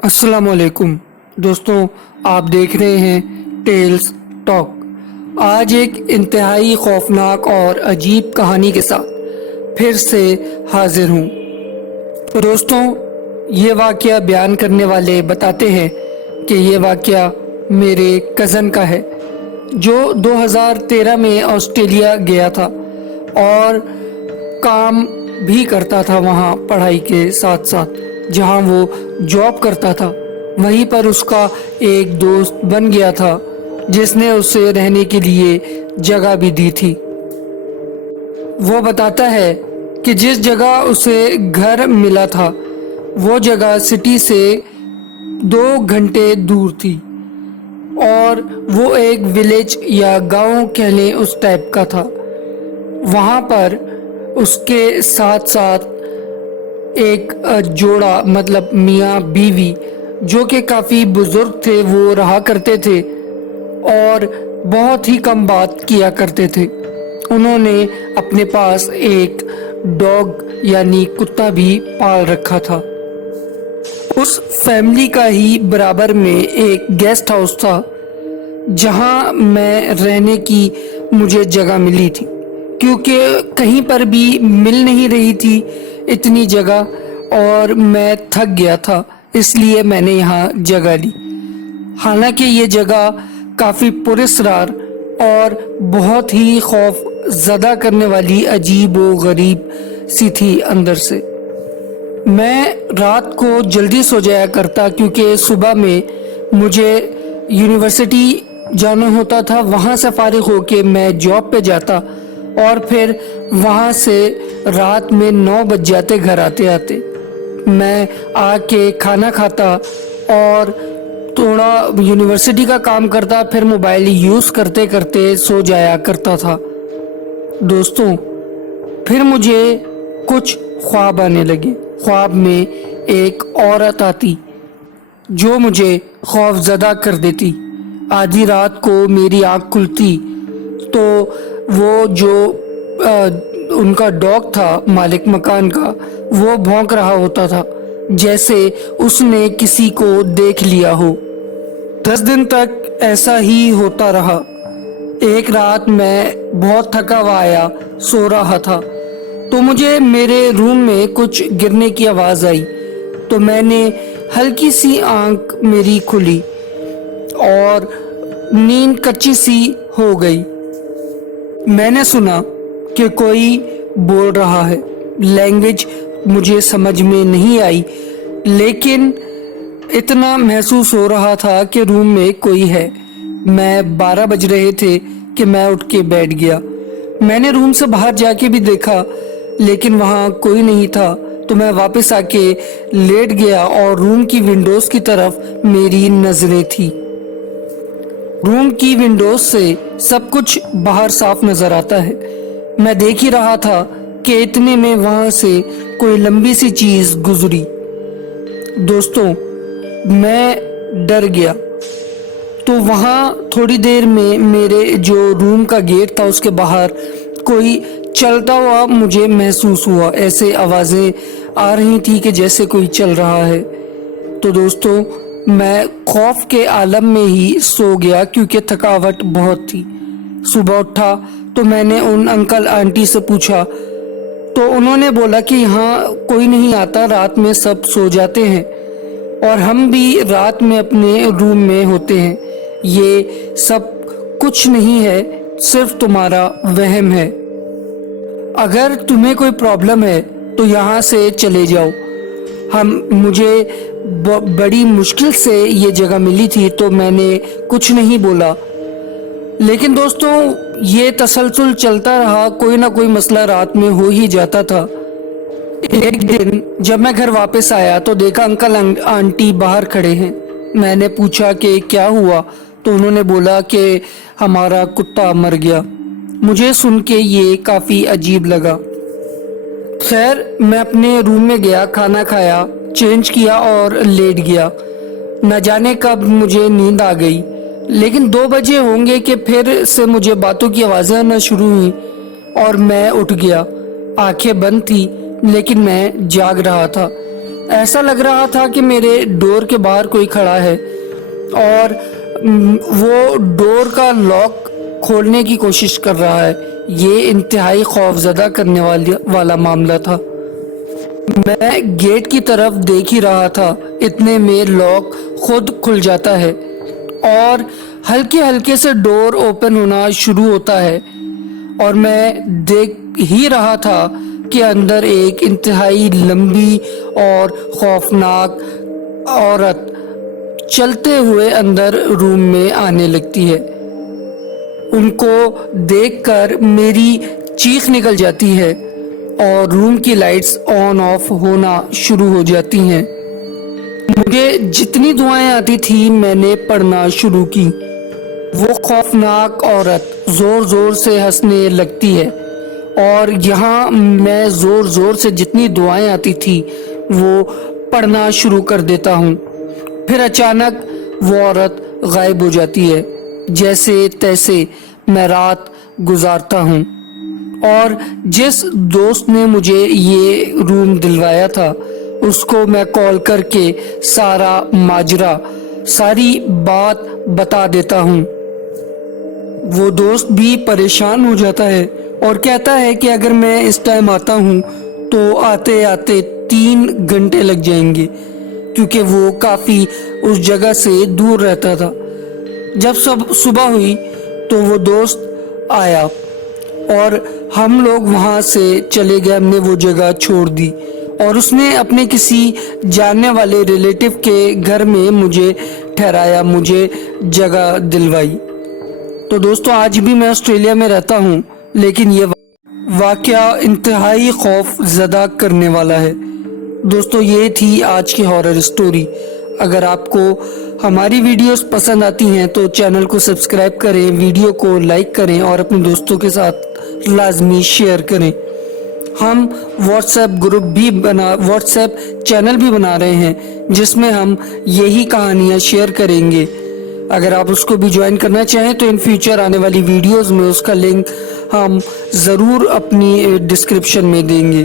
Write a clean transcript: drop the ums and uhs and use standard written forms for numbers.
अस्सलाम वालेकुम दोस्तों, आप देख रहे हैं टेल्स टॉक। आज एक इंतहाई खौफनाक और अजीब कहानी के साथ फिर से हाजिर हूँ। तो दोस्तों, ये वाक़या बयान करने वाले बताते हैं कि ये वाक़या मेरे कज़न का है जो 2013 में ऑस्ट्रेलिया गया था और काम भी करता था वहाँ पढ़ाई के साथ साथ। जहाँ वो जॉब करता था वहीं पर उसका एक दोस्त बन गया था जिसने उसे रहने के लिए जगह भी दी थी। वो बताता है कि जिस जगह उसे घर मिला था वो जगह सिटी से 2 घंटे दूर थी और वो एक विलेज या गांव कह लें उस टाइप का था। वहाँ पर उसके साथ साथ एक जोड़ा मतलब मियाँ बीवी जो कि काफ़ी बुजुर्ग थे वो रहा करते थे और बहुत ही कम बात किया करते थे। उन्होंने अपने पास एक डॉग यानी कुत्ता भी पाल रखा था। उस फैमिली का ही बराबर में एक गेस्ट हाउस था जहाँ मैं रहने की मुझे जगह मिली थी, क्योंकि कहीं पर भी मिल नहीं रही थी इतनी जगह और मैं थक गया था, इसलिए मैंने यहाँ जगह ली। हालांकि ये जगह काफ़ी पुरस्कार और बहुत ही खौफ ज़दा करने वाली अजीब व गरीब सी थी अंदर से। मैं रात को जल्दी सो जाया करता क्योंकि सुबह में मुझे यूनिवर्सिटी जाना होता था। वहाँ से फारिग होके मैं जॉब पे जाता और फिर वहाँ से रात में 9 बज जाते घर आते आते। मैं आके खाना खाता और थोड़ा यूनिवर्सिटी का काम करता, फिर मोबाइल यूज़ करते करते सो जाया करता था। दोस्तों, फिर मुझे कुछ ख्वाब आने लगे। ख्वाब में एक औरत आती जो मुझे खौफज़दा कर देती। आधी रात को मेरी आँख खुलती तो वो जो उनका डॉग था मालिक मकान का, वो भौंक रहा होता था जैसे उसने किसी को देख लिया हो। 10 दिन तक ऐसा ही होता रहा। एक रात मैं बहुत थका हुआ आया, सो रहा था तो मुझे मेरे रूम में कुछ गिरने की आवाज़ आई। तो मैंने हल्की सी आंख मेरी खुली और नींद कच्ची सी हो गई। मैंने सुना कि कोई बोल रहा है। लैंग्वेज मुझे समझ में नहीं आई, लेकिन इतना महसूस हो रहा था कि रूम में कोई है। मैं 12 बज रहे थे कि मैं उठ के बैठ गया। मैंने रूम से बाहर जाके भी देखा लेकिन वहाँ कोई नहीं था। तो मैं वापस आके लेट गया और रूम की विंडोज़ की तरफ मेरी नज़रें थी। रूम की विंडोज से सब कुछ बाहर साफ नजर आता है। मैं देख ही रहा था कि इतने में वहां से कोई लंबी सी चीज गुजरी। दोस्तों, मैं डर गया। तो वहां थोड़ी देर में मेरे जो रूम का गेट था उसके बाहर कोई चलता हुआ मुझे महसूस हुआ। ऐसे आवाजें आ रही थी कि जैसे कोई चल रहा है। तो दोस्तों, मैं खौफ के आलम में ही सो गया क्योंकि थकावट बहुत थी। सुबह उठा तो मैंने उन अंकल आंटी से पूछा तो उन्होंने बोला कि यहाँ कोई नहीं आता, रात में सब सो जाते हैं और हम भी रात में अपने रूम में होते हैं। ये सब कुछ नहीं है, सिर्फ तुम्हारा वहम है। अगर तुम्हें कोई प्रॉब्लम है तो यहाँ से चले जाओ। मुझे बड़ी मुश्किल से ये जगह मिली थी तो मैंने कुछ नहीं बोला। लेकिन दोस्तों, ये तसलसल चलता रहा। कोई ना कोई मसला रात में हो ही जाता था। एक दिन जब मैं घर वापस आया तो देखा अंकल आंटी बाहर खड़े हैं। मैंने पूछा कि क्या हुआ, तो उन्होंने बोला कि हमारा कुत्ता मर गया। मुझे सुन के ये काफ़ी अजीब लगा। खैर, मैं अपने रूम में गया, खाना खाया, चेंज किया और लेट गया। न जाने कब मुझे नींद आ गई, लेकिन 2 बजे होंगे कि फिर से मुझे बातों की आवाज़ें आना शुरू हुई और मैं उठ गया। आंखें बंद थी लेकिन मैं जाग रहा था। ایسا لگ رہا تھا کہ میرے ڈور کے باہر کوئی کھڑا ہے اور وہ ڈور کا لاک کھولنے کی کوشش کر رہا ہے۔ یہ انتہائی خوفزدہ کرنے والا معاملہ تھا۔ میں گیٹ کی طرف دیکھ ہی رہا تھا، اتنے میں لاک خود کھل جاتا ہے اور ہلکے ہلکے سے ڈور اوپن ہونا شروع ہوتا ہے، اور میں دیکھ ہی رہا تھا کہ اندر ایک انتہائی لمبی اور خوفناک عورت چلتے ہوئے اندر روم میں آنے لگتی ہے۔ ان کو دیکھ کر میری چیخ نکل جاتی ہے اور روم کی لائٹس آن آف ہونا شروع ہو جاتی ہیں۔ مجھے جتنی دعائیں آتی تھی میں نے پڑھنا شروع کی۔ وہ خوفناک عورت زور زور سے ہنسنے لگتی ہے اور یہاں میں زور زور سے جتنی دعائیں آتی تھی وہ پڑھنا شروع کر دیتا ہوں۔ پھر اچانک وہ عورت غائب ہو جاتی ہے۔ جیسے تیسے میں رات گزارتا ہوں، اور جس دوست نے مجھے یہ روم دلوایا تھا اس کو میں کال کر کے سارا ماجرا، ساری بات بتا دیتا ہوں۔ وہ دوست بھی پریشان ہو جاتا ہے اور کہتا ہے کہ اگر میں اس ٹائم آتا ہوں تو آتے آتے 3 گھنٹے لگ جائیں گے، کیونکہ وہ کافی اس جگہ سے دور رہتا تھا۔ جب صبح ہوئی تو وہ دوست آیا اور ہم لوگ وہاں سے چلے گئے، ہم نے وہ جگہ چھوڑ دی اور اس نے اپنے کسی جاننے والے ریلیٹیو کے گھر میں مجھے ٹھہرایا، مجھے جگہ دلوائی۔ تو دوستو آج بھی میں آسٹریلیا میں رہتا ہوں، لیکن یہ واقعہ انتہائی خوف زدہ کرنے والا ہے۔ دوستو یہ تھی آج کی ہارر سٹوری۔ اگر آپ کو ہماری ویڈیوز پسند آتی ہیں تو چینل کو سبسکرائب کریں، ویڈیو کو لائک کریں اور اپنے دوستوں کے ساتھ لازمی شیئر کریں۔ ہم واٹس ایپ چینل بھی بنا رہے ہیں جس میں ہم یہی کہانیاں شیئر کریں گے۔ اگر آپ اس کو بھی جوائن کرنا چاہیں تو ان فیوچر آنے والی ویڈیوز میں اس کا لنک ہم ضرور اپنی ڈسکرپشن میں دیں گے۔